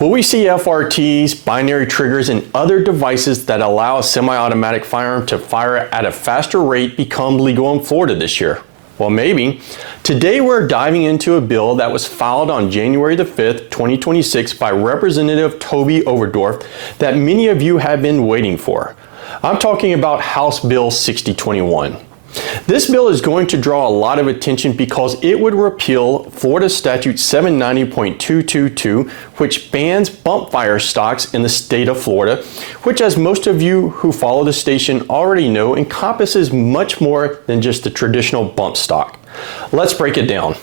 Will we see FRTs, binary triggers, and other devices that allow a semi-automatic firearm to fire at a faster rate become legal in Florida this year? Well, maybe. Today we're diving into a bill that was filed on January the 5th, 2026 by Representative Toby Overdorf that many of you have been waiting for. I'm talking about House Bill 6021. This bill is going to draw a lot of attention because it would repeal Florida Statute 790.222, which bans bump fire stocks in the state of Florida, which, as most of you who follow the station already know, encompasses much more than just the traditional bump stock. Let's break it down.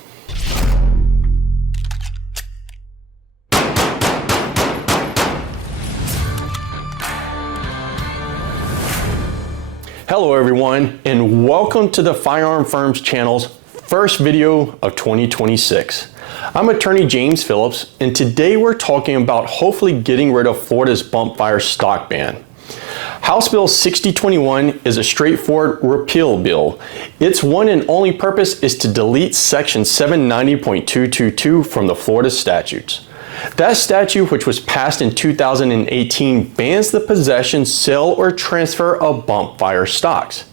Hello everyone, and welcome to the Firearm Firm's channel's first video of 2026. I'm attorney James Phillips, and today we're talking about hopefully getting rid of Florida's bump fire stock ban. House Bill 6021 is a straightforward repeal bill. Its one and only purpose is to delete section 790.222 from the Florida statutes. That statute, which was passed in 2018, bans the possession, sale, or transfer of bump fire stocks.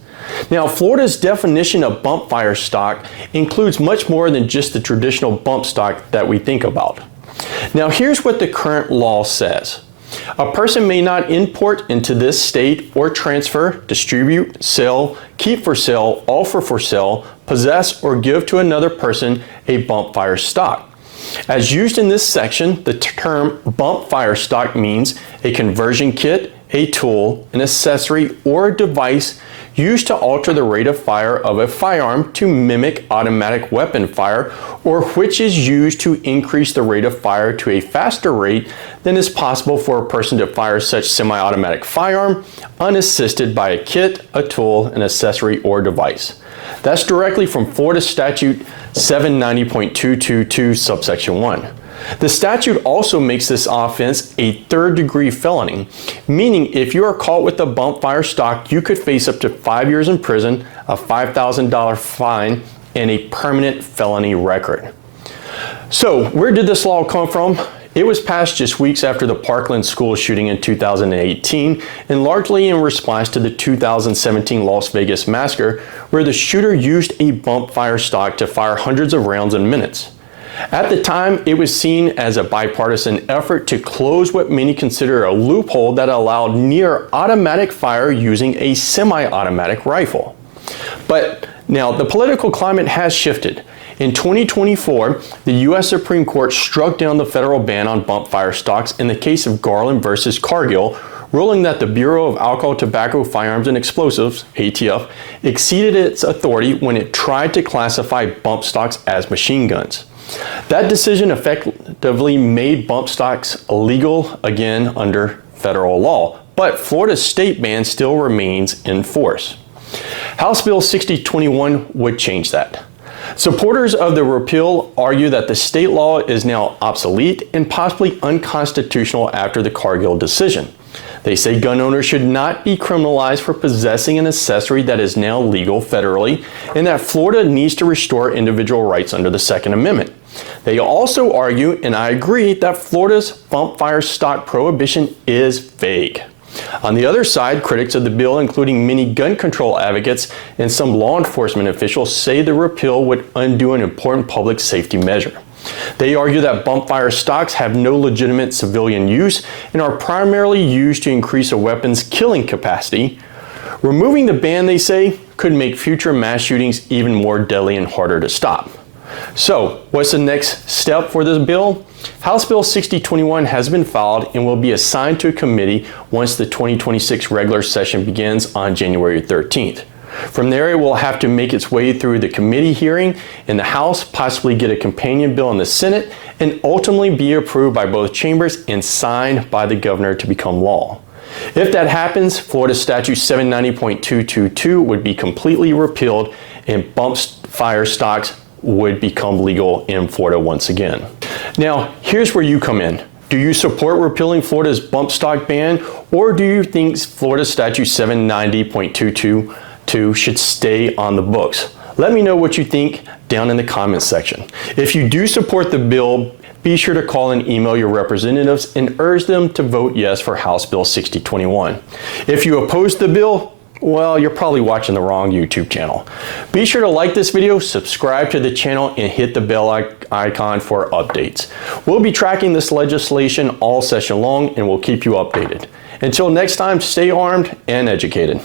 Now, Florida's definition of bump fire stock includes much more than just the traditional bump stock that we think about. Now, here's what the current law says. A person may not import into this state or transfer, distribute, sell, keep for sale, offer for sale, possess, or give to another person a bump fire stock. As used in this section, the term bump fire stock means a conversion kit, a tool, an accessory, or a device used to alter the rate of fire of a firearm to mimic automatic weapon fire, or which is used to increase the rate of fire to a faster rate than is possible for a person to fire such semi-automatic firearm unassisted by a kit, a tool, an accessory, or device. That's directly from Florida Statute 790.222 subsection 1. The statute also makes this offense a third-degree felony, meaning if you are caught with a bump fire stock, you could face up to 5 years in prison, a $5,000 fine, and a permanent felony record. So, where did this law come from? It was passed just weeks after the Parkland school shooting in 2018, and largely in response to the 2017 Las Vegas massacre, where the shooter used a bump fire stock to fire hundreds of rounds in minutes. At the time, it was seen as a bipartisan effort to close what many consider a loophole that allowed near automatic fire using a semi-automatic rifle. But now, the political climate has shifted. In 2024, the U.S. Supreme Court struck down the federal ban on bump fire stocks in the case of Garland versus Cargill, ruling that the Bureau of Alcohol, Tobacco, Firearms, and Explosives, ATF, exceeded its authority when it tried to classify bump stocks as machine guns. That decision effectively made bump stocks illegal again under federal law, but Florida's state ban still remains in force. House Bill 6021 would change that. Supporters of the repeal argue that the state law is now obsolete and possibly unconstitutional after the Cargill decision. They say gun owners should not be criminalized for possessing an accessory that is now legal federally, and that Florida needs to restore individual rights under the Second Amendment. They also argue, and I agree, that Florida's bump fire stock prohibition is vague. On the other side, critics of the bill, including many gun control advocates and some law enforcement officials, say the repeal would undo an important public safety measure. They argue that bump fire stocks have no legitimate civilian use and are primarily used to increase a weapon's killing capacity. Removing the ban, they say, could make future mass shootings even more deadly and harder to stop. So, what's the next step for this bill? House Bill 6021 has been filed and will be assigned to a committee once the 2026 regular session begins on January 13th. From there, it will have to make its way through the committee hearing in the House, possibly get a companion bill in the Senate, and ultimately be approved by both chambers and signed by the governor to become law. If that happens, Florida Statute 790.222 would be completely repealed and bump fire stocks would become legal in Florida once again. Now, here's where you come in. Do you support repealing Florida's bump stock ban, or do you think Florida Statute 790.222 should stay on the books? Let me know what you think down in the comments section. If you do support the bill, be sure to call and email your representatives and urge them to vote yes for House Bill 6021. If you oppose the bill, well, you're probably watching the wrong YouTube channel. Be sure to like this video, subscribe to the channel, and hit the bell icon for updates. We'll be tracking this legislation all session long, and we'll keep you updated. Until next time, stay armed and educated.